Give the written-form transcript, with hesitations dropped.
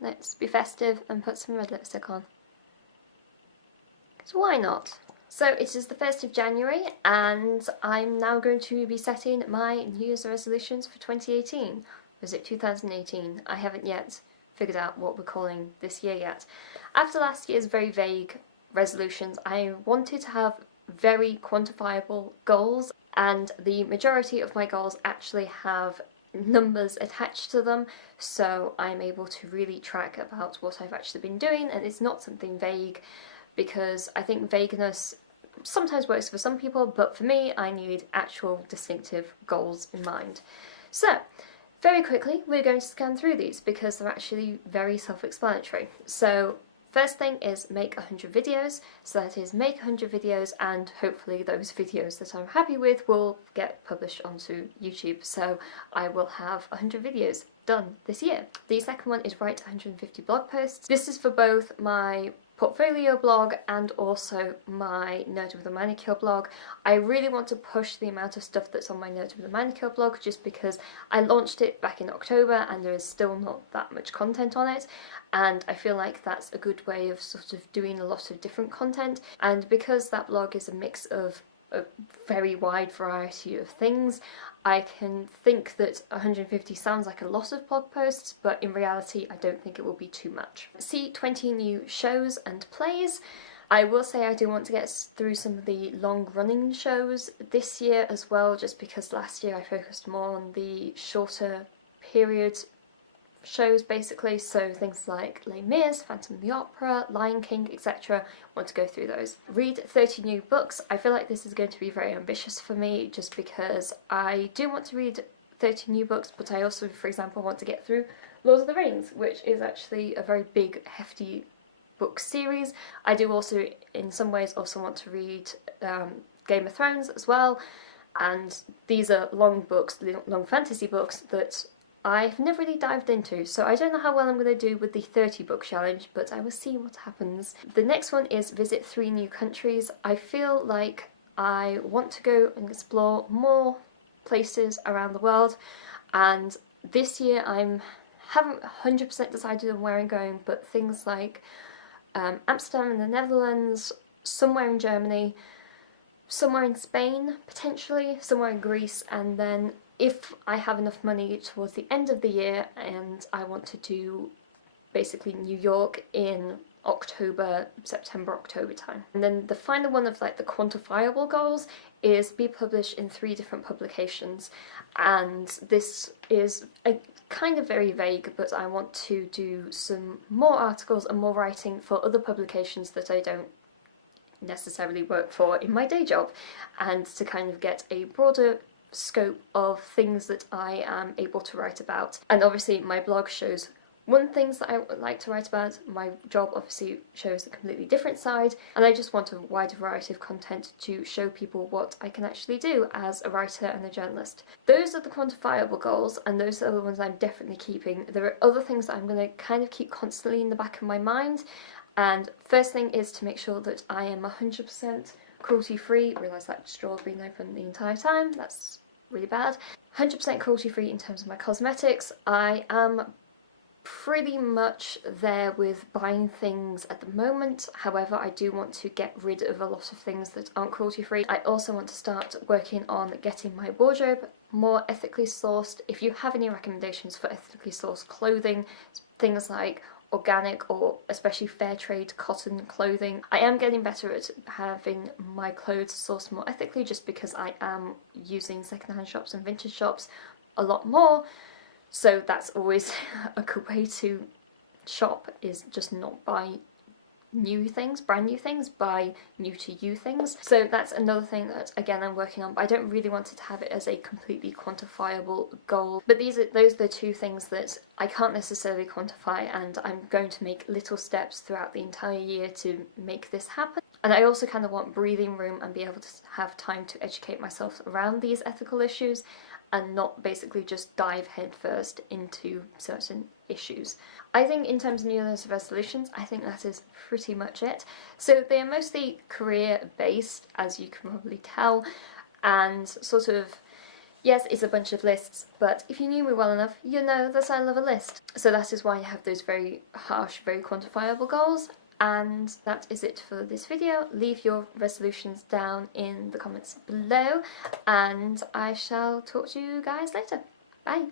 Let's be festive and put some red lipstick on. Because why not? So it is the 1st of January and I'm now going to be setting my New Year's resolutions for 2018. Or is it 2018? I haven't yet figured out what we're calling this year yet. After last year's very vague resolutions, I wanted to have very quantifiable goals, and the majority of my goals actually have numbers attached to them, so I'm able to really track about what I've actually been doing, and it's not something vague, because I think vagueness sometimes works for some people, but for me I need actual distinctive goals in mind. So very quickly we're going to scan through these because they're actually very self-explanatory. So first thing is make 100 videos, so that is make 100 videos and hopefully those videos that I'm happy with will get published onto YouTube, so I will have 100 videos done this year. The second one is write 150 blog posts. This is for both my portfolio blog and also my Nerd with a Manicure blog. I really want to push the amount of stuff that's on my Nerd with a Manicure blog just because I launched it back in October and there is still not that much content on it, and I feel like that's a good way of sort of doing a lot of different content, and because that blog is a mix of a very wide variety of things, I can think that 150 sounds like a lot of blog posts, but in reality I don't think it will be too much. See 20 new shows and plays. I will say I do want to get through some of the long-running shows this year as well, just because last year I focused more on the shorter period shows basically, so things like Les Mis, Phantom of the Opera, Lion King, etc. Want to go through those. Read 30 new books. I feel like this is going to be very ambitious for me just because I do want to read 30 new books, but I also, for example, want to get through Lord of the Rings, which is actually a very big, hefty book series. I do also, in some ways, also want to read Game of Thrones as well, and these are long books, long fantasy books that I've never really dived into, so I don't know how well I'm going to do with the 30 book challenge, but I will see what happens. The next one is visit 3 new countries. I feel like I want to go and explore more places around the world, and this year I haven't 100% decided on where I'm going, but things like Amsterdam in the Netherlands, somewhere in Germany, somewhere in Spain potentially, somewhere in Greece, and then if I have enough money towards the end of the year and I want to do basically New York in September, October time. And then the final one of like the quantifiable goals is be published in 3 different publications, and this is kind of very vague, but I want to do some more articles and more writing for other publications that I don't necessarily work for in my day job, and to kind of get a broader scope of things that I am able to write about. And obviously my blog shows one things that I would like to write about, my job obviously shows a completely different side, and I just want a wider variety of content to show people what I can actually do as a writer and a journalist. Those are the quantifiable goals, and those are the ones I'm definitely keeping. There are other things that I'm going to kind of keep constantly in the back of my mind, and first thing is to make sure that I am 100% cruelty-free. Realise that straw's been open the entire time, that's really bad. 100% cruelty-free in terms of my cosmetics. I am pretty much there with buying things at the moment, however I do want to get rid of a lot of things that aren't cruelty-free. I also want to start working on getting my wardrobe more ethically sourced. If you have any recommendations for ethically sourced clothing, things like organic or especially fair trade cotton clothing. I am getting better at having my clothes sourced more ethically just because I am using secondhand shops and vintage shops a lot more, so that's always a good way to shop, is just not buy new things, brand new things, buy new to you things. So that's another thing that again I'm working on, but I don't really want to have it as a completely quantifiable goal. But those are the 2 things that I can't necessarily quantify, and I'm going to make little steps throughout the entire year to make this happen. And I also kind of want breathing room and be able to have time to educate myself around these ethical issues and not basically just dive headfirst into certain issues. I think in terms of New Year's resolutions, I think that is pretty much it. So they are mostly career based, as you can probably tell, and sort of Yes, it's a bunch of lists, but if you knew me well enough, you know that I love a list. So that is why I have those very harsh, very quantifiable goals. And that is it for this video. Leave your resolutions down in the comments below, and I shall talk to you guys later. Bye!